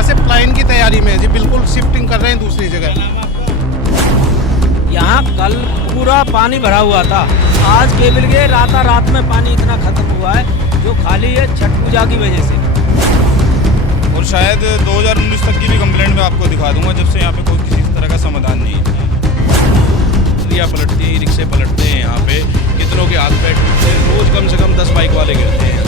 यहाँ से प्लाइन की तैयारी में है जी, बिल्कुल शिफ्टिंग कर रहे हैं दूसरी जगह। यहाँ कल पूरा पानी भरा हुआ था, आज केबल के रात में पानी इतना खत्म हुआ है जो खाली है छठ पूजा की वजह से। और शायद 2019 तक की भी कंप्लेंट मैं आपको दिखा दूंगा, जब से यहाँ पे कोई किसी तरह का समाधान नहीं है। रिया पलटती हैं, रिक्शे पलटते हैं, यहाँ पे कितनों के हाथ पैर टूटते हैं, रोज कम से कम 10 बाइक वाले गिरते हैं।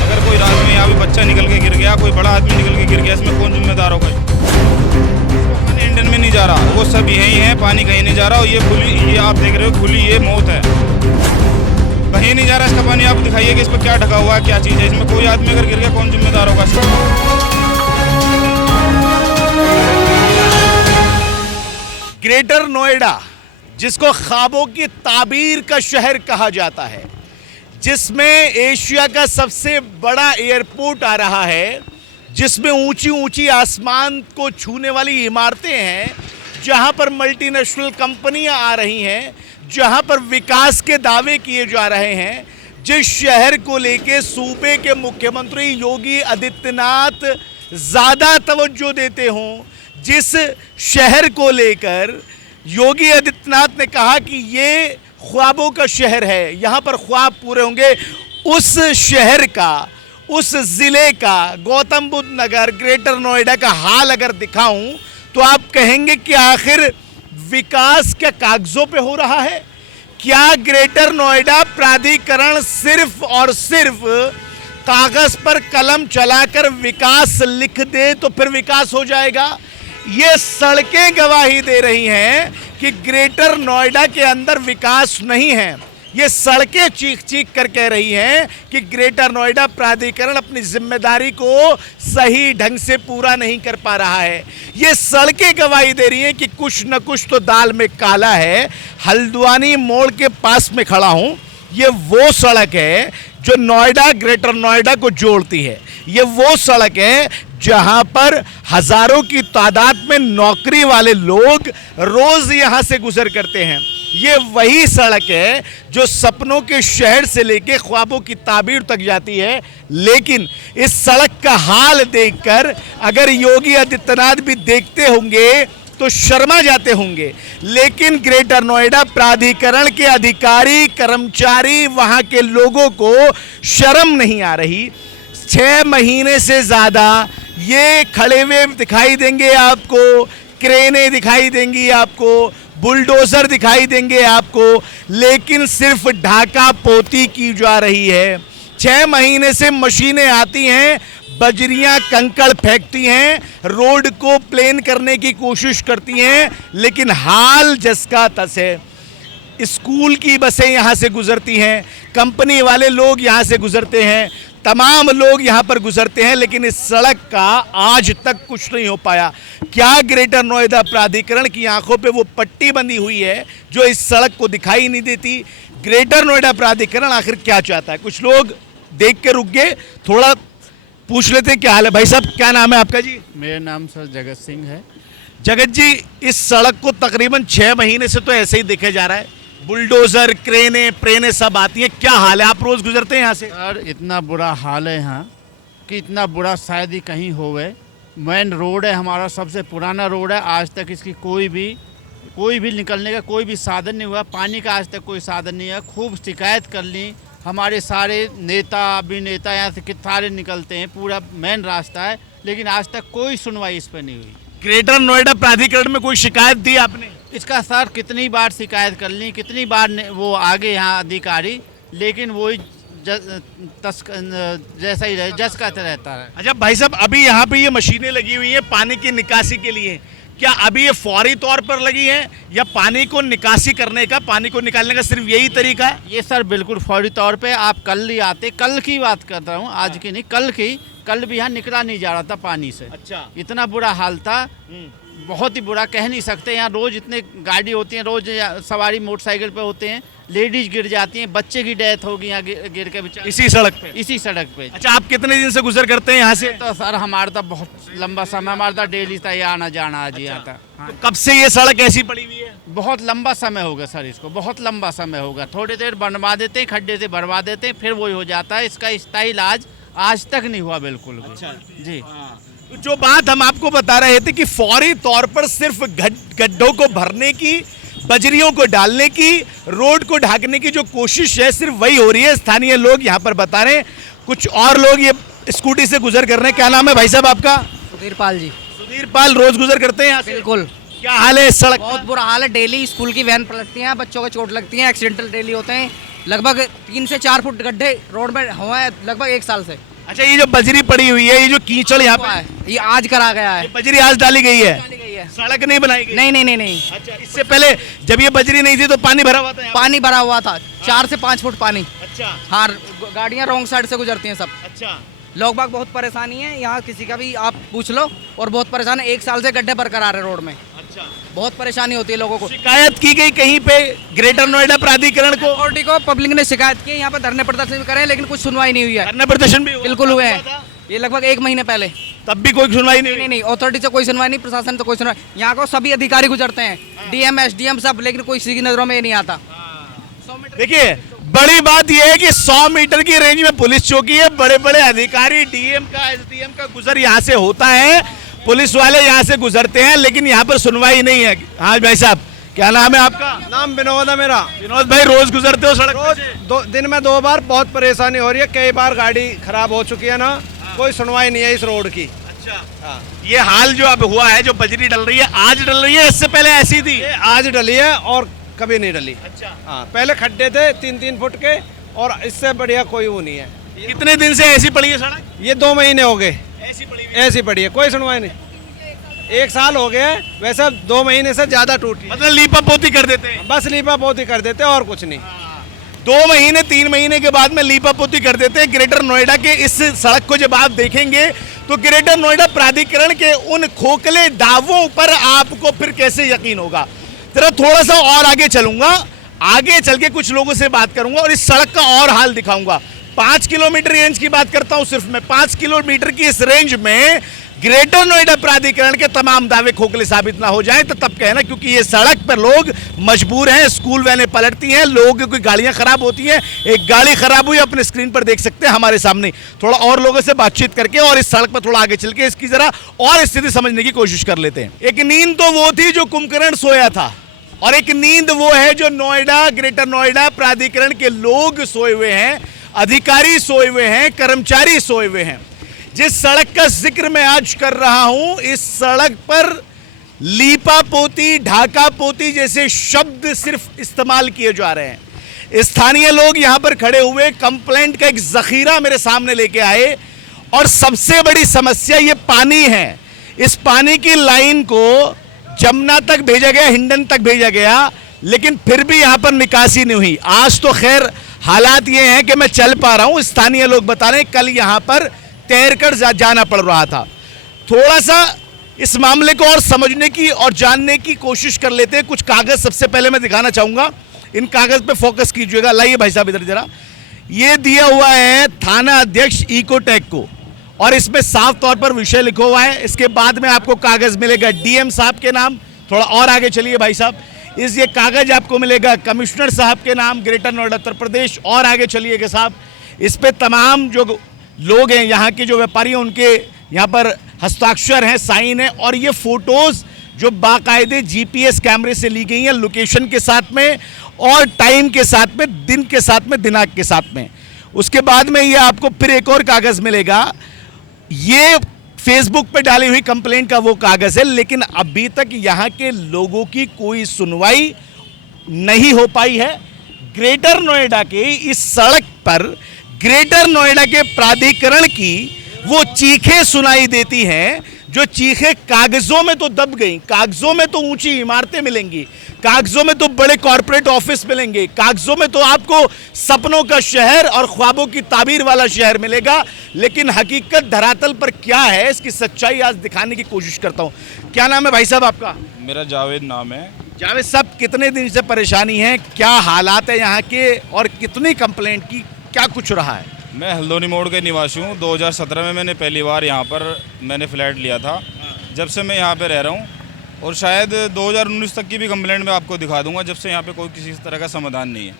अगर कोई रात में यहाँ पे बच्चा निकल के गिर गया, कोई बड़ा आदमी निकल के गिर गया, इसमें कौन जिम्मेदार होगा? पानी इंडियन में नहीं जा रहा, वो सब यही है, पानी कहीं नहीं जा रहा। और ये खुली, ये आप देख रहे हो खुली, ये मौत है, कहीं नहीं जा रहा इसका पानी। आप दिखाइए कि इस पर क्या ढका हुआ है, क्या चीज़ है, इसमें कोई आदमी अगर गिर गया कौन जिम्मेदार होगा? ग्रेटर नोएडा, जिसको ख्वाबों की ताबीर का शहर कहा जाता है, जिसमें एशिया का सबसे बड़ा एयरपोर्ट आ रहा है, जिसमें ऊंची ऊंची आसमान को छूने वाली इमारतें हैं, जहां पर मल्टीनेशनल कंपनियां आ रही हैं, जहां पर विकास के दावे किए जा रहे हैं, जिस शहर को लेके सूबे के मुख्यमंत्री योगी आदित्यनाथ ज़्यादा तवज्जो देते हों, जिस शहर को लेकर योगी आदित्यनाथ ने कहा कि ये ख्वाबों का शहर है, यहाँ पर ख्वाब पूरे होंगे, उस शहर का, उस ज़िले का, गौतम बुद्ध नगर, ग्रेटर नोएडा का हाल अगर दिखाऊं तो आप कहेंगे कि आखिर विकास क्या कागजों पे हो रहा है? क्या ग्रेटर नोएडा प्राधिकरण सिर्फ और सिर्फ कागज पर कलम चलाकर विकास लिख दे तो फिर विकास हो जाएगा? ये सड़कें गवाही दे रही हैं कि ग्रेटर नोएडा के अंदर विकास नहीं है। ये सड़कें चीख चीख कर कह रही हैं कि ग्रेटर नोएडा प्राधिकरण अपनी जिम्मेदारी को सही ढंग से पूरा नहीं कर पा रहा है। ये सड़कें गवाही दे रही हैं कि कुछ न कुछ तो दाल में काला है। हल्द्वानी मोड़ के पास में खड़ा हूं, ये वो सड़क है जो नोएडा, ग्रेटर नोएडा को जोड़ती है। ये वो सड़क है जहां पर हजारों की तादाद में नौकरी वाले लोग रोज यहां से गुजर करते हैं। ये वही सड़क है जो सपनों के शहर से लेके ख्वाबों की ताबीर तक जाती है। लेकिन इस सड़क का हाल देखकर अगर योगी आदित्यनाथ भी देखते होंगे तो शर्मा जाते होंगे। लेकिन ग्रेटर नोएडा प्राधिकरण के अधिकारी, कर्मचारी, वहां के लोगों को शर्म नहीं आ रही। 6 महीने से ज़्यादा ये खड़े हुए दिखाई देंगे आपको, क्रेनें दिखाई देंगी आपको, बुलडोज़र दिखाई देंगे आपको, लेकिन सिर्फ ढाका पोती की जा रही है। 6 महीने से मशीनें आती हैं, बजरियां कंकड़ फेंकती हैं, रोड को प्लेन करने की कोशिश करती हैं, लेकिन हाल जस का तस है। स्कूल की बसें यहाँ से गुजरती हैं, कंपनी वाले लोग यहाँ से गुजरते हैं, तमाम लोग यहाँ पर गुजरते हैं, लेकिन इस सड़क का आज तक कुछ नहीं हो पाया। क्या ग्रेटर नोएडा प्राधिकरण की आंखों पे वो पट्टी बंधी हुई है जो इस सड़क को दिखाई नहीं देती? ग्रेटर नोएडा प्राधिकरण आखिर क्या चाहता है? कुछ लोग देख के रुक गए, थोड़ा पूछ लेते हैं क्या हाल है। भाई साहब, क्या नाम है आपका जी? मेरा नाम सर जगत सिंह है। जगत जी, इस सड़क को तकरीबन 6 महीने से तो ऐसे ही देखे जा रहा है, बुलडोजर, क्रेनें, प्रेनें सब आती हैं। क्या हाल है? आप रोज गुजरते हैं यहाँ से? सर इतना बुरा हाल है यहाँ कि इतना बुरा शायद ही कहीं होवे। मेन रोड है हमारा, सबसे पुराना रोड है, आज तक इसकी कोई भी निकलने का कोई भी साधन नहीं हुआ। पानी का आज तक कोई साधन नहीं है। खूब शिकायत कर ली, हमारे सारे नेता अभिनेता यहाँ से सारे निकलते हैं, पूरा मेन रास्ता है, लेकिन आज तक कोई सुनवाई इस पर नहीं हुई। ग्रेटर नोएडा प्राधिकरण में कोई शिकायत दी आपने? इसका सर कितनी बार शिकायत कर ली, कितनी बार वो आगे यहाँ अधिकारी, लेकिन वही जैसा ही रहे, जस का रहता है। अच्छा भाई साहब, अभी यहाँ पे ये मशीनें लगी हुई हैं पानी की निकासी के लिए, क्या अभी ये फौरी तौर पर लगी हैं या पानी को निकासी करने का, पानी को निकालने का सिर्फ यही तरीका है? ये सर बिल्कुल फौरी तौर पे। आप कल ही आते, कल की बात कर रहा हूँ, आज की नहीं, कल भी यहाँ निकला नहीं जा रहा था पानी से। अच्छा, इतना बुरा हाल था, बहुत ही बुरा, कह नहीं सकते। यहाँ रोज इतने गाड़ी होती हैं, रोज सवारी मोटरसाइकिल पे होते हैं, लेडीज गिर जाती हैं, बच्चे की डेथ होगी यहाँ गिर के बेचारे, इसी सड़क पे। अच्छा, आप कितने दिन से गुजर करते हैं यहाँ से? तो सर हमारा तो बहुत लंबा समय, हमारा तो डेली था यहाँ आना जाना आज यहाँ था। तो कब से ये सड़क ऐसी पड़ी हुई है? बहुत लंबा समय होगा सर, इसको बहुत लंबा समय होगा। थोड़ी देर बनवा देते हैं, खड्डे से भरवा देते हैं, फिर वही हो जाता है। इसका स्थायी इलाज आज तक नहीं हुआ बिल्कुल भी। अच्छा। जी। जो बात हम आपको बता रहे थे कि फौरी तौर पर सिर्फ गड्ढों को भरने की, बजरियों को डालने की, रोड को ढाकने की जो कोशिश है सिर्फ वही हो रही है। स्थानीय लोग यहाँ पर बता रहे हैं, कुछ और लोग ये स्कूटी से गुजर कर रहे हैं। क्या नाम है भाई साहब आपका? सुधीर पाल जी। सुधीर पाल, रोज गुजर करते हैं यहाँ से? बिल्कुल। क्या हाल है इस सड़क? बहुत बुरा हाल है, डेली स्कूल की वैन पलटती हैं, बच्चों को चोट लगती है, एक्सीडेंटल डेली होते हैं। लगभग 3 से 4 फुट गड्ढे रोड में हुआ है लगभग 1 साल से। अच्छा, ये जो बजरी पड़ी हुई है, ये जो कीचड़ यहाँ हुआ पे, है, ये आज करा गया है। बजरी आज डाली गई है, डाली गई है। सड़क नहीं बनाई गई? नहीं नहीं नहीं नहीं, अच्छा, इससे पहले जब ये बजरी नहीं थी तो पानी भरा हुआ था यहाँ पे? पानी भरा हुआ था, 4 से 5 फुट पानी। अच्छा हाँ, गाड़ियाँ रॉन्ग साइड से गुजरती हैं सब। अच्छा। लोग बाग बहुत परेशानी है यहाँ, किसी का भी आप पूछ लो, और बहुत परेशान है। 1 साल से गड्ढे बरकरार है रोड में, अच्छा, बहुत परेशानी होती है लोगों को। शिकायत की गई कहीं पे ग्रेटर नोएडा प्राधिकरण को? अथॉरिटी को पब्लिक ने शिकायत की है, यहाँ पे धरने प्रदर्शन भी करे हैं, लेकिन कुछ सुनवाई नहीं हुई है। धरना प्रदर्शन भी हुआ? बिल्कुल हुए हुआ हैं, था? ये लगभग 1 महीने पहले। तब भी कोई सुनवाई नहीं हुई? नहीं नहीं, अथॉरिटी से कोई सुनवाई नहीं, प्रशासन से कोई सुनवाई। यहाँ को सभी अधिकारी गुजरते हैं, डीएम एसडीएम सब, लेकिन कोई किसी की नजरों में ये नहीं आता। देखिए, बड़ी बात यह है कि 100 मीटर की रेंज में पुलिस चौकी है, बड़े बड़े अधिकारी, डीएम का, एसडीएम का गुजर यहाँ से होता है, पुलिस वाले यहाँ से गुजरते हैं, लेकिन यहाँ पर सुनवाई नहीं है। हाँ भाई साहब, क्या नाम है आपका? नाम विनोद है मेरा। विनोद भाई, रोज गुजरते हो सड़क रोज दिन में 2 बार बहुत परेशानी हो रही है, कई बार गाड़ी खराब हो चुकी है ना, कोई सुनवाई नहीं है इस रोड की। अच्छा, हाँ। ये हाल जो अब हुआ है, जो बजरी डल रही है, आज डल रही है, इससे पहले ऐसी थी? ये आज डली है और कभी नहीं डली। अच्छा। हाँ, पहले खड्डे थे 3-3 फुट के, और इससे बढ़िया कोई वो नहीं है। कितने दिन से ऐसी पड़ी है सड़क? ये 2 महीने हो गए ऐसी पड़ी हुई? ऐसी पड़ी है, कोई सुनवाई नहीं। 1 साल हो गया है, वैसे 2 महीने से ज्यादा टूटी है। मतलब लीपा पोती कर देते हैं? बस लीपा पोती कर देते हैं और कुछ नहीं। 2 महीने 3 महीने के बाद में लीपा पोती कर देते हैं। ग्रेटर नोएडा के इस सड़क को जब आप देखेंगे तो ग्रेटर नोएडा प्राधिकरण के उन खोखले दावों पर आपको फिर कैसे यकीन होगा। जरा थोड़ा सा और आगे चलूंगा, आगे चल के कुछ लोगों से बात करूंगा और इस सड़क का और हाल दिखाऊंगा। 5 किलोमीटर रेंज की बात करता हूं सिर्फ मैं। 5 किलोमीटर की इस रेंज में ग्रेटर नोएडा प्राधिकरण के तमाम दावे खोखले साबित ना हो जाएं तो तब कहना, क्योंकि ये सड़क पर लोग मजबूर हैं, स्कूल वैनें पलटती हैं, लोगों की गाड़ियां खराब होती हैं। एक गाड़ी खराब हुई, अपने स्क्रीन पर देख सकते हैं हमारे सामने। थोड़ा और लोगों से बातचीत करके और इस सड़क पर थोड़ा आगे चल के इसकी जरा और स्थिति समझने की कोशिश कर लेते हैं। एक नींद तो वो थी जो कुंभकर्ण सोया था, और एक नींद वो है जो नोएडा, ग्रेटर नोएडा प्राधिकरण के लोग सोए हुए हैं, अधिकारी सोए हुए हैं, कर्मचारी सोए हुए हैं। जिस सड़क का जिक्र मैं आज कर रहा हूं, इस सड़क पर लीपा पोती, ढाका पोती जैसे शब्द सिर्फ इस्तेमाल किए जा रहे हैं। स्थानीय लोग यहां पर खड़े हुए कंप्लेंट का एक जखीरा मेरे सामने लेके आए, और सबसे बड़ी समस्या ये पानी है। इस पानी की लाइन को जमुना तक भेजा गया, हिंडन तक भेजा गया, लेकिन फिर भी यहां पर निकासी नहीं हुई। आज तो खैर हालात ये हैं कि मैं चल पा रहा हूं। स्थानीय लोग बता रहे हैं कल यहां पर तैरकर जाना पड़ रहा था। थोड़ा सा इस मामले को और समझने की और जानने की कोशिश कर लेते हैं। कुछ कागज सबसे पहले मैं दिखाना चाहूंगा, इन कागज पे फोकस कीजिएगा। लाइए भाई साहब इधर जरा। ये दिया हुआ है थाना अध्यक्ष इकोटेक को, और इसमें साफ तौर पर विषय लिखा हुआ है। इसके बाद में आपको कागज मिलेगा डीएम साहब के नाम। थोड़ा और आगे चलिए भाई साहब, ये कागज आपको मिलेगा कमिश्नर साहब के नाम, ग्रेटर नोएडा उत्तर प्रदेश। और आगे चलिएगा साहब, इस पे तमाम जो लोग हैं यहाँ के, जो व्यापारी हैं, उनके यहाँ पर हस्ताक्षर हैं, साइन है। और ये फोटोज जो बाकायदे जीपीएस कैमरे से ली गई हैं, लोकेशन के साथ में और टाइम के साथ में, दिन के साथ में, दिनांक के साथ में। उसके बाद में ये आपको फिर एक और कागज मिलेगा, ये फेसबुक पे डाली हुई कंप्लेंट का वो कागज है। लेकिन अभी तक यहाँ के लोगों की कोई सुनवाई नहीं हो पाई है। ग्रेटर नोएडा के इस सड़क पर ग्रेटर नोएडा के प्राधिकरण की वो चीखें सुनाई देती हैं, जो चीखें कागजों में तो दब गई। कागजों में तो ऊंची इमारतें मिलेंगी, कागजों में तो बड़े कॉर्पोरेट ऑफिस मिलेंगे, कागजों में तो आपको सपनों का शहर और ख्वाबों की ताबीर वाला शहर मिलेगा, लेकिन हकीकत धरातल पर क्या है, इसकी सच्चाई आज दिखाने की कोशिश करता हूं। क्या नाम है भाई साहब आपका? मेरा जावेद नाम है। जावेद साहब, कितने दिन से परेशानी है, क्या हालात है यहाँ के, और कितनी कंप्लेंट की, क्या कुछ रहा है? मैं हल्द्वानी मोड़ के निवासी हूँ। 2017 में मैंने पहली बार यहाँ पर मैंने फ्लैट लिया था। जब से मैं यहाँ पे रह रहा हूँ, और शायद 2019 तक की भी कंप्लेंट मैं आपको दिखा दूंगा, जब से यहाँ पे कोई किसी तरह का समाधान नहीं है।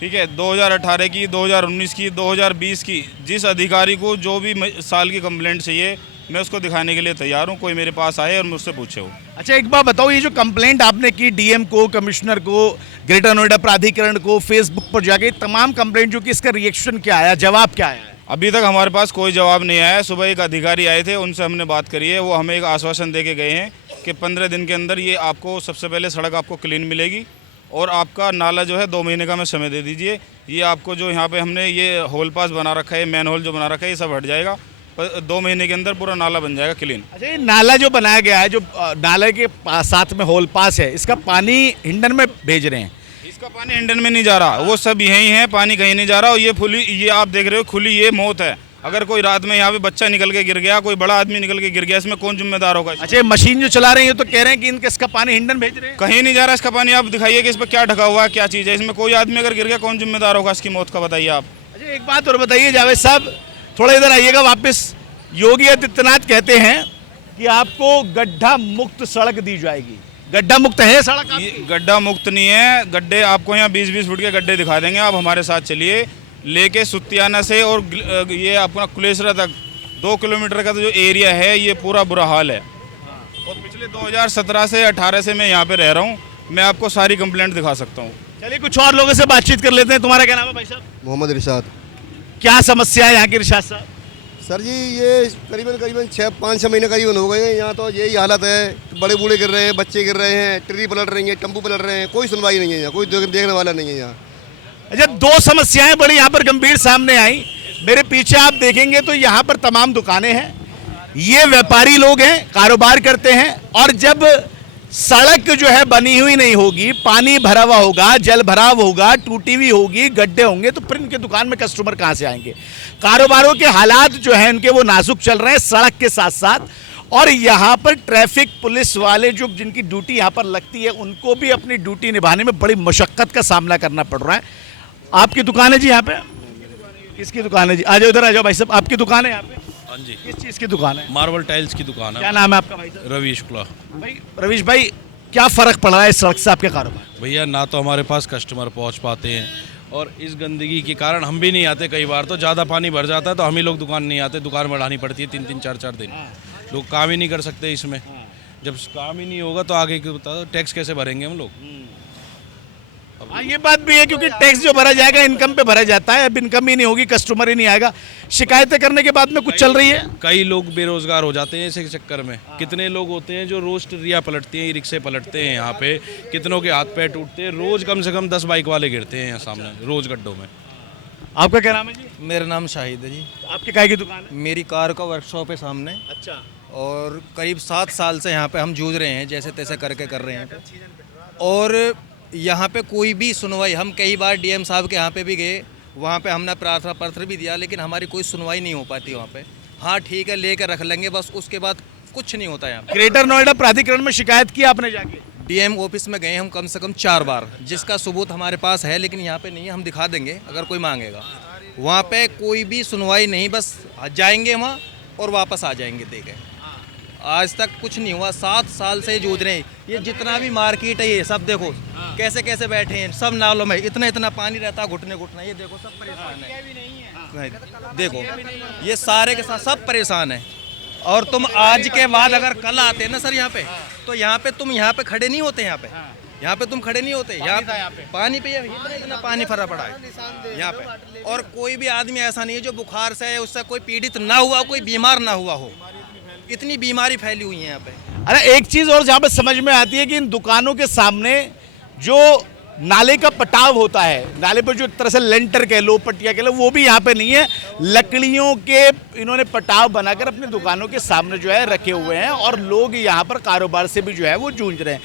ठीक है, 2018 की, 2019 की, 2020 की, जिस अधिकारी को जो भी साल की कंप्लेंट चाहिए मैं उसको दिखाने के लिए तैयार हूँ। कोई मेरे पास आए और मुझसे पूछे हो। अच्छा, एक बात बताओ, ये जो कंप्लेंट आपने की डीएम को, कमिश्नर को, ग्रेटर नोएडा प्राधिकरण को, फेसबुक पर जाके तमाम कंप्लेंट जो कि इसका रिएक्शन क्या आया, जवाब क्या आया? अभी तक हमारे पास कोई जवाब नहीं आया। सुबह एक अधिकारी आए थे, उनसे हमने बात करी है। वो हमें एक आश्वासन दे के गए हैं कि 15 दिन के अंदर ये आपको सबसे पहले सड़क आपको क्लीन मिलेगी और आपका नाला जो है 2 महीने का मैं समय दे दीजिए। ये आपको जो यहाँ पे हमने ये होल पास बना रखा है, मैन होल जो बना रखा है, ये सब हट जाएगा। 2 महीने के अंदर पूरा नाला बन जाएगा क्लीन। अच्छा, ये नाला जो बनाया गया है, जो नाले के साथ में होल पास है, इसका पानी हिंडन में भेज रहे हैं? इसका पानी हिंडन में नहीं जा रहा, वो सब यहीं है, पानी कहीं नहीं जा रहा। और ये खुली, ये आप देख रहे हो खुली, ये मौत है। अगर कोई रात में यहाँ पे बच्चा निकल के गिर गया, कोई बड़ा आदमी निकल के गिर गया, इसमें कौन जिम्मेदार होगा? अच्छा, ये मशीन जो चला रहे हैं तो कह रहे हैं कि इसका पानी हिंडन भेज रहे हैं? कहीं नहीं जा रहा इसका पानी। आप दिखाइए कि इस पर क्या ढका हुआ है, क्या चीज़ है इसमें। कोई आदमी अगर गिर गया, कौन जिम्मेदार होगा इसकी मौत का, बताइए आप। अच्छा, एक बात और बताइए जावेद साहब, थोड़ा इधर आइएगा वापस। योगी आदित्यनाथ कहते हैं कि आपको गड्ढा मुक्त सड़क दी जाएगी। गड्ढा मुक्त है सड़क? ये गड्ढा मुक्त नहीं है। गड्ढे आपको यहाँ 20-20 फुट के गड्ढे दिखा देंगे। आप हमारे साथ चलिए, लेके सुतियाना से और ये अपना कुलेसरा तक 2 किलोमीटर का तो जो एरिया है, ये पूरा बुरा हाल है। और पिछले 2017 से 18 से मैं यहाँ पे रह रहा हूँ। मैं आपको सारी कंप्लेंट दिखा सकता हूँ। चलिए कुछ और लोगों से बातचीत कर लेते हैं। तुम्हारा क्या नाम है भाई साहब? मोहम्मद इरशाद। क्या समस्या है यहाँ की इरशाद साहब? सर जी, ये करीबन 5-6 महीने करीबन हो गए हैं। यहाँ तो यही हालत है, बड़े बूढ़े गिर रहे हैं, बच्चे गिर रहे हैं, ट्री पलट रही है, टम्पू पलट रहे हैं, कोई सुनवाई नहीं है यहाँ, कोई देखने वाला नहीं है यहाँ। अच्छा, 2 समस्याएं बड़ी यहाँ पर गंभीर सामने आई। मेरे पीछे आप देखेंगे तो यहाँ पर तमाम दुकानें हैं, ये व्यापारी लोग हैं, कारोबार करते हैं। और जब सड़क जो है बनी हुई नहीं होगी, पानी भरा हुआ होगा, जल भराव होगा, टूटी हुई होगी, गड्ढे होंगे, तो फिर इनके दुकान में कस्टमर कहाँ से आएंगे? कारोबारों के हालात जो हैं इनके वो नाजुक चल रहे हैं सड़क के साथ साथ। और यहाँ पर ट्रैफिक पुलिस वाले जो जिनकी ड्यूटी यहाँ पर लगती है, उनको भी अपनी ड्यूटी निभाने में बड़ी मशक्कत का सामना करना पड़ रहा है। आपकी दुकान है जी यहाँ पे? किसकी दुकान है जी? आ जाओ इधर, आ जाओ भाई साहब। आपकी दुकान है यहाँ पे? हाँ जी। किस चीज़ की दुकान है? मार्बल टाइल्स की दुकान है। क्या नाम है आपका भाई साहब? रवि शुक्ला। भाई रवीश भाई, क्या फ़र्क पड़ रहा है इस सड़क से आपके कारोबार? भैया, ना तो हमारे पास कस्टमर पहुंच पाते हैं और इस गंदगी के कारण हम भी नहीं आते। कई बार तो ज़्यादा पानी भर जाता है तो हम ही लोग दुकान नहीं आते, दुकान बढ़ानी पड़ती है 3-3, 4-4 दिन। लोग काम ही नहीं कर सकते इसमें। जब काम ही नहीं होगा तो आगे के बता, टैक्स कैसे भरेंगे हम लोग? हाँ, ये बात भी है, क्योंकि टैक्स जो भरा जाएगा इनकम पे भरा जाता है। अब इनकम ही नहीं होगी, कस्टमर ही नहीं आएगा। शिकायतें करने के बाद में कुछ चल रही है। कई लोग बेरोजगार हो जाते हैं इस चक्कर में। कितने लोग होते हैं जो रोज रिया पलटते हैं, रिक्शे पलटते हैं यहाँ पे, कितनों के हाथ पैर टूटते हैं। रोज कम से कम 10 बाइक वाले गिरते हैं यहाँ सामने, रोज गड्ढों में। आपका क्या नाम है जी? मेरा नाम शाहिद है जी। आपकी काय की दुकान है? मेरी कार का वर्कशॉप है सामने। अच्छा। और करीब 7 साल से यहाँ पे हम जूझ रहे हैं, जैसे तैसे करके कर रहे हैं। और यहाँ पे कोई भी सुनवाई, हम कई बार डीएम साहब के यहाँ पे भी गए, वहाँ पे हमने प्रार्थना पत्र भी दिया, लेकिन हमारी कोई सुनवाई नहीं हो पाती वहाँ पे। हाँ ठीक है, लेकर रख लेंगे बस, उसके बाद कुछ नहीं होता यहाँ पे। ग्रेटर नोएडा प्राधिकरण में शिकायत की आपने जाके? डीएम ऑफिस में गए हम कम से कम 4 बार, जिसका सबूत हमारे पास है, लेकिन यहाँ पे नहीं है। हम दिखा देंगे अगर कोई मांगेगा। वहाँ पे कोई भी सुनवाई नहीं, बस जाएंगे वहाँ और वापस आ जाएंगे देखे। आज तक कुछ नहीं हुआ। 7 साल से जूझ रहे हैं। ये जितना भी मार्केट है, ये सब देखो कैसे कैसे बैठे हैं, सब नालों में इतना इतना पानी रहता है, घुटने घुटना। ये देखो सब परेशान है। देखो ये सारे के साथ सब परेशान है। और तुम आज के बाद अगर कल आते ना सर यहाँ पे, तो यहाँ पे तुम यहाँ पे खड़े नहीं होते। यहाँ पे तुम खड़े नहीं होते। यहाँ पे पानी पे इतना पानी भरा पड़ा है यहाँ पे। और कोई भी आदमी ऐसा नहीं है जो बुखार से, उससे कोई पीड़ित ना हुआ, कोई बीमार ना हुआ हो। इतनी बीमारी फैली हुई है यहाँ पे। अरे एक चीज और जहाँ पे समझ में आती है कि इन दुकानों के सामने जो नाले का पटाव होता है, नाले पर जो एक तरह से लेंटर कह लो, पट्टिया कह लो, वो भी यहाँ पे नहीं है। लकड़ियों के इन्होंने पटाव बनाकर अपनी दुकानों के सामने जो है रखे हुए हैं और लोग यहाँ पर कारोबार से भी जो है वो जूझ रहे हैं।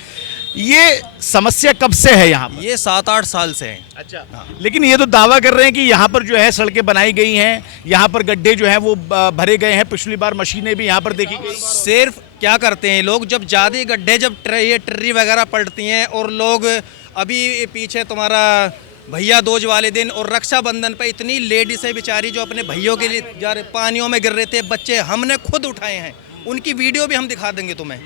ये समस्या कब से है यहाँ पर? ये 7-8 साल से है। अच्छा। लेकिन ये तो दावा कर रहे हैं कि यहाँ पर जो है सड़कें बनाई गई हैं, यहाँ पर गड्ढे जो हैं वो भरे गए हैं। पिछली बार मशीनें भी यहाँ पर देखी गई। सिर्फ क्या करते हैं लोग, जब ज़्यादा गड्ढे, जब ये ट्री वगैरह पलटती हैं और लोग, अभी पीछे तुम्हारा भैया दूज वाले दिन और रक्षाबंधन पे इतनी लेडीज है बेचारी जो अपने भैयों के लिए जा रहे, पानियों में गिर रहे थे बच्चे, हमने खुद उठाए हैं। उनकी वीडियो भी हम दिखा देंगे तुम्हें।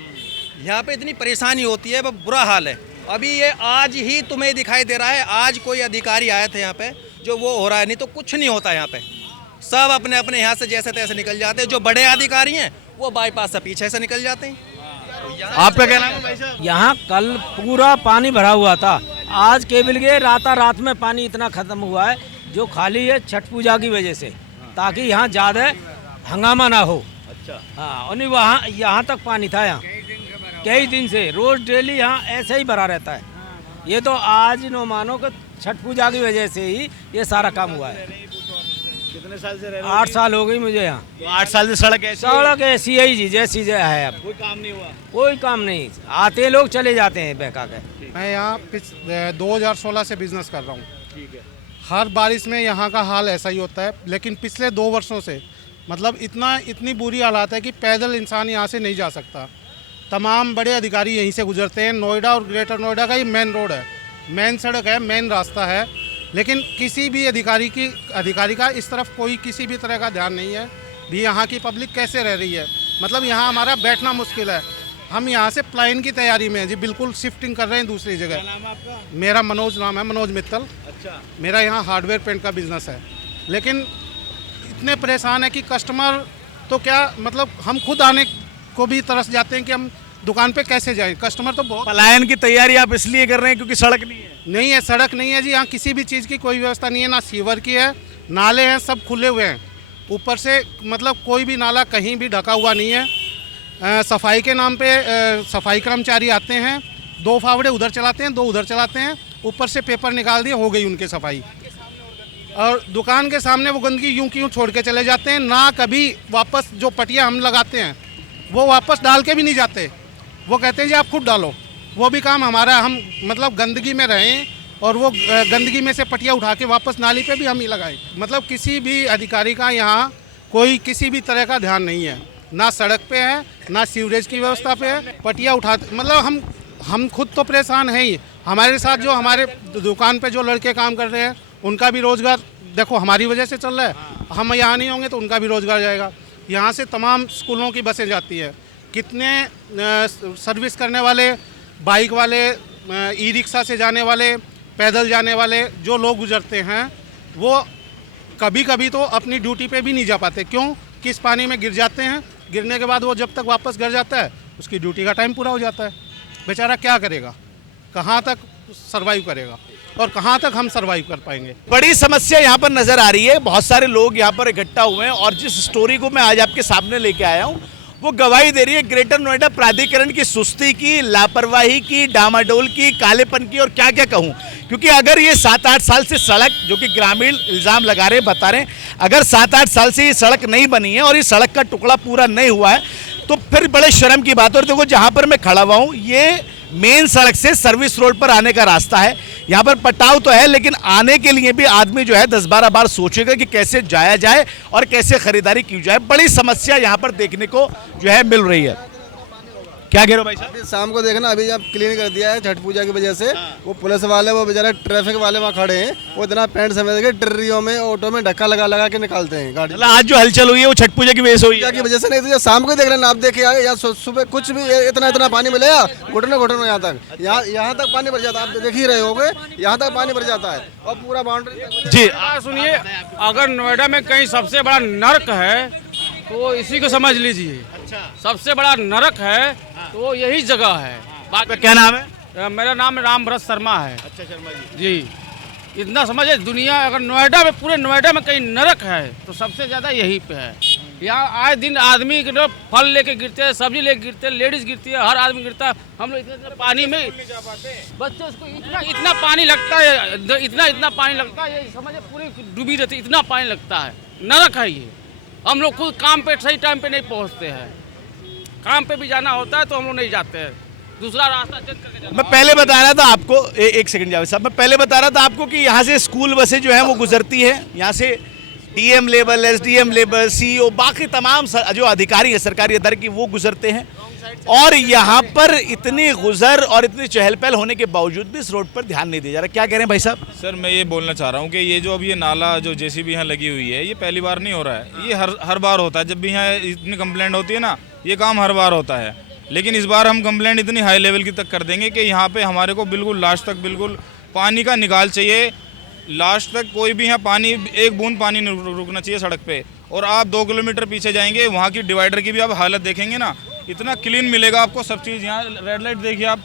यहाँ पे इतनी परेशानी होती है, बुरा हाल है। अभी ये आज ही तुम्हें दिखाई दे रहा है, आज कोई अधिकारी आए थे यहाँ पे जो वो हो रहा है, नहीं तो कुछ नहीं होता यहाँ पे। सब अपने अपने यहाँ से जैसे तैसे निकल जाते हैं। जो बड़े अधिकारी हैं वो बाईपास से पीछे से निकल जाते हैं। आपका क्या नाम है भाई साहब? यहाँ कल पूरा पानी भरा हुआ था, आज केवल के रात में पानी इतना खत्म हुआ है जो खाली है छठ पूजा की वजह से, ताकि यहाँ ज़्यादा हंगामा ना हो। अच्छा। हाँ, और नहीं वहाँ यहाँ तक पानी था, यहाँ कई दिन से रोज डेली यहाँ ऐसे ही भरा रहता है। ये तो आज नो मानो कि छठ पूजा की वजह से ही ये सारा काम हुआ है। कितने साल से रह रहे हो? 8 साल हो गई मुझे यहाँ। तो 8 साल से सड़क ऐसी है जी, जैसी है। अब कोई काम नहीं हुआ? कोई काम नहीं, आते लोग चले जाते हैं बहका के। मैं यहाँ 2016 से बिजनेस कर रहा हूँ। ठीक है। हर बारिश में यहाँ का हाल ऐसा ही होता है, लेकिन पिछले 2 वर्षों से मतलब इतनी बुरी हालात है कि पैदल इंसान यहाँ से नहीं जा सकता। तमाम बड़े अधिकारी यहीं से गुजरते हैं। नोएडा और ग्रेटर नोएडा का ये मेन रोड है, मेन सड़क है, मेन रास्ता है, लेकिन किसी भी अधिकारी का इस तरफ कोई किसी भी तरह का ध्यान नहीं है। भी यहाँ की पब्लिक कैसे रह रही है, मतलब यहाँ हमारा बैठना मुश्किल है। हम यहाँ से प्लान की तैयारी में हैं जी, बिल्कुल शिफ्टिंग कर रहे हैं दूसरी जगह। क्या नाम है आपका? मेरा मनोज नाम है, मनोज मित्तल। अच्छा। मेरा यहाँ हार्डवेयर पेंट का बिजनेस है, लेकिन इतने परेशान है कि कस्टमर तो क्या, मतलब हम खुद आने को भी तरस जाते हैं कि हम दुकान पे कैसे जाएं। कस्टमर तो बहुत। पलायन की तैयारी आप इसलिए कर रहे हैं क्योंकि सड़क नहीं है? सड़क नहीं है जी, यहाँ किसी भी चीज़ की कोई व्यवस्था नहीं है, ना सीवर की है, नाले हैं सब खुले हुए हैं। ऊपर से मतलब कोई भी नाला कहीं भी ढका हुआ नहीं है। सफाई के नाम पे सफाई कर्मचारी आते हैं, 2 फावड़े उधर चलाते हैं, 2 उधर चलाते हैं, ऊपर से पेपर निकाल दिए, हो गई उनकी सफाई। और दुकान के सामने वो गंदगी यूं की यूं छोड़ के चले जाते हैं, ना कभी वापस जो पटिया हम लगाते हैं वो वापस डाल के भी नहीं जाते। वो कहते हैं जी आप खुद डालो, वो भी काम हमारा, हम मतलब गंदगी में रहें और वो गंदगी में से पटिया उठा के वापस नाली पे भी हम ही लगाएं। मतलब किसी भी अधिकारी का यहाँ कोई किसी भी तरह का ध्यान नहीं है, ना सड़क पे है, ना सीवरेज की व्यवस्था पे है। पटिया उठा, मतलब हम खुद तो परेशान हैं ही, हमारे साथ जो हमारे दुकान पे जो लड़के काम कर रहे हैं उनका भी रोज़गार देखो हमारी वजह से चल रहा है। हम यहाँ नहीं होंगे तो उनका भी रोज़गार जाएगा। यहाँ से तमाम स्कूलों की बसें जाती हैं, कितने सर्विस करने वाले, बाइक वाले, ई रिक्शा से जाने वाले, पैदल जाने वाले जो लोग गुजरते हैं वो कभी कभी तो अपनी ड्यूटी पे भी नहीं जा पाते। क्यों? किस पानी में गिर जाते हैं, गिरने के बाद वो जब तक वापस घर जाता है उसकी ड्यूटी का टाइम पूरा हो जाता है। बेचारा क्या करेगा, कहाँ तक सर्वाइव करेगा और कहाँ तक हम सर्वाइव कर पाएंगे। बड़ी समस्या यहाँ पर नजर आ रही है। बहुत सारे लोग यहाँ पर इकट्ठा हुए हैं और जिस स्टोरी को मैं आज आपके सामने लेके आया हूँ वो गवाही दे रही है ग्रेटर नोएडा प्राधिकरण की सुस्ती की, लापरवाही की, डामाडोल की, कालेपन की, और क्या क्या कहूँ। क्योंकि अगर ये 7-8 साल से सड़क, जो कि ग्रामीण इल्ज़ाम लगा रहे, बता रहे हैं, अगर 7-8 साल से ये सड़क नहीं बनी है और ये सड़क का टुकड़ा पूरा नहीं हुआ है तो फिर बड़े शर्म की बात है। और देखो जहाँ पर मैं खड़ा हुआ हूँ ये मेन सड़क से सर्विस रोड पर आने का रास्ता है। यहाँ पर पटाव तो है, लेकिन आने के लिए भी आदमी जो है 10-12 बार सोचेगा कि कैसे जाया जाए और कैसे खरीदारी की जाए। बड़ी समस्या यहाँ पर देखने को जो है मिल रही है। क्या कह रहे हो भाई साहब? शाम को देखना, अभी जब क्लीन कर दिया है छठ पूजा की वजह से, वो पुलिस वाले, वो बेचारे ट्रैफिक वाले वहाँ खड़े हैं, वो इतना पैंट समेट के ट्रियों में, ऑटो में धक्का लगा के निकालते हैं गाड़ी। मतलब आज जो हलचल हुई है वो छठ पूजा की वजह से हुई है? की वजह से नहीं तो शाम को देख लेना, आप देखे आगे या सुबह कुछ भी इतना पानी मिलेगा, घुटने यहाँ तक, यहाँ तक पानी भर जाता है। आप देख ही रहे होगे, यहाँ तक पानी भर जाता है और पूरा बाउंड्री। जी सुनिए, अगर नोएडा में कहीं सबसे बड़ा नर्क है तो इसी को समझ लीजिए। अच्छा। सबसे बड़ा नरक है तो यही जगह है। आपका क्या नाम है? मेरा नाम रामभरत शर्मा है। अच्छा शर्मा जी, इतना समझे, दुनिया अगर नोएडा में, पूरे नोएडा में कहीं नरक है तो सबसे ज़्यादा यहीं पे है। यहाँ आए दिन आदमी फल लेके गिरते हैं, सब्जी लेके गिरते हैं, लेडीज गिरती है, हर आदमी गिरता है। हम लोग इतने पानी में, बच्चे उसको इतना पानी लगता है, इतना पानी लगता है, ये समझे पूरी डूबी रहती, इतना पानी लगता है। नरक है ये। हम लोग खुद काम पे सही टाइम पे नहीं पहुँचते हैं, काम पे भी जाना होता है तो हम लोग नहीं जाते हैं, दूसरा रास्ता चेंज करके जाना। मैं पहले बता रहा था आपको, एक सेकंड जावेद साहब, मैं पहले बता रहा था आपको कि यहाँ से स्कूल बसें जो हैं वो गुजरती हैं, यहाँ से DM level, SDM level, CEO, बाकी तमाम जो अधिकारी हैं सरकारी अधिकारी की वो गुजरते हैं। और यहाँ पर इतनी गुजर और इतनी चहल पहल होने के बावजूद भी इस रोड पर ध्यान नहीं दिया जा रहा। क्या कह रहे हैं भाई साहब? सर मैं ये बोलना चाह रहा हूँ कि ये जो अब ये नाला जो जेसीबी यहाँ लगी हुई है ये पहली बार नहीं हो रहा है, ये हर बार होता है। जब भी यहाँ इतनी कंप्लेंट होती है ना, ये काम हर बार होता है। लेकिन इस बार हम कंप्लेंट इतनी हाई लेवल की तक कर देंगे कि यहाँ पे हमारे को बिल्कुल लास्ट तक बिल्कुल पानी का निकाल चाहिए। लास्ट तक कोई भी यहाँ पानी, एक बूंद पानी नहीं रुकना चाहिए सड़क पे। और आप 2 किलोमीटर पीछे जाएंगे, वहाँ की डिवाइडर की भी आप हालत देखेंगे ना, इतना क्लीन मिलेगा आपको सब चीज़। यहाँ रेड लाइट देखिए आप,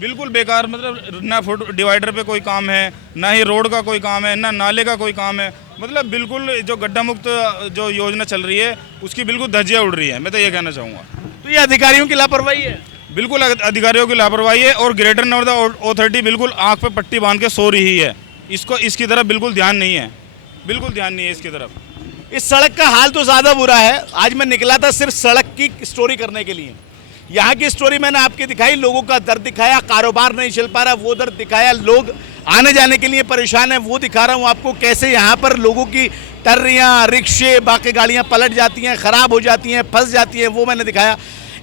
बिल्कुल बेकार, मतलब ना फुट डिवाइडर पे कोई काम है, ना ही रोड का कोई काम है, ना नाले का कोई काम है। मतलब बिल्कुल जो गड्ढा मुक्त जो योजना चल रही है उसकी बिल्कुल धज्जियाँ उड़ रही है। मैं तो ये कहना चाहूँगा। तो ये अधिकारियों की लापरवाही है, बिल्कुल अधिकारियों की लापरवाही है। और ग्रेटर नोएडा अथॉरिटी बिल्कुल आँख पे पट्टी बांध के सो रही है। इसको इसकी तरफ बिल्कुल ध्यान नहीं है, बिल्कुल ध्यान नहीं है इसकी तरफ। इस सड़क का हाल तो ज़्यादा बुरा है। आज मैं निकला था सिर्फ सड़क की स्टोरी करने के लिए। यहाँ की स्टोरी मैंने आपकी दिखाई, लोगों का दर्द दिखाया, कारोबार नहीं चल पा रहा वो दर्द दिखाया, लोग आने जाने के लिए परेशान है वो दिखा रहा हूँ आपको। कैसे यहाँ पर लोगों की टर्रियाँ, रिक्शे, बाकी गाड़ियाँ पलट जाती हैं, ख़राब हो जाती हैं, फंस जाती हैं, वो मैंने दिखाया।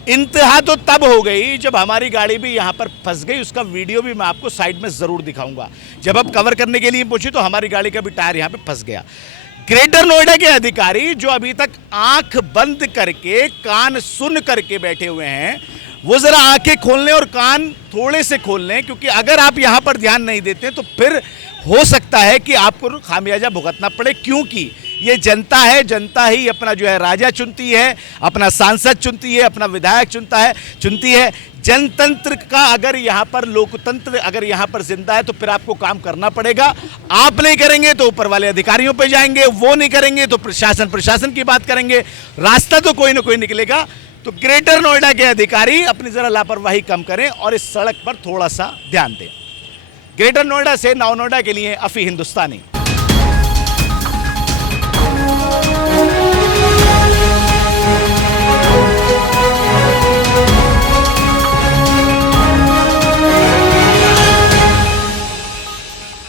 इंतहा तो तब हो गई जब हमारी गाड़ी भी यहाँ पर फंस गई। उसका वीडियो भी मैं आपको साइड में ज़रूर दिखाऊंगा। जब अब कवर करने के लिए पहुंची तो हमारी गाड़ी का भी टायर यहाँ पे फंस गया। ग्रेटर नोएडा के अधिकारी जो अभी तक आंख बंद करके कान सुन करके बैठे हुए हैं, वो ज़रा आंखें खोल लें और कान थोड़े से खोल लें, क्योंकि अगर आप यहाँ पर ध्यान नहीं देते तो फिर हो सकता है कि आपको खामियाजा भुगतना पड़े। क्योंकि ये जनता है, जनता ही अपना जो है राजा चुनती है, अपना सांसद चुनती है, अपना विधायक चुनती है। जनतंत्र का अगर यहाँ पर, लोकतंत्र अगर यहाँ पर जिंदा है तो फिर आपको काम करना पड़ेगा। आप नहीं करेंगे तो ऊपर वाले अधिकारियों पे जाएंगे, वो नहीं करेंगे तो प्रशासन की बात करेंगे। रास्ता तो कोई ना कोई निकलेगा। तो ग्रेटर नोएडा के अधिकारी अपनी जरा लापरवाही कम करें और इस सड़क पर थोड़ा सा ध्यान दें। ग्रेटर नोएडा से नव नोएडा के लिए अफी हिंदुस्तानी।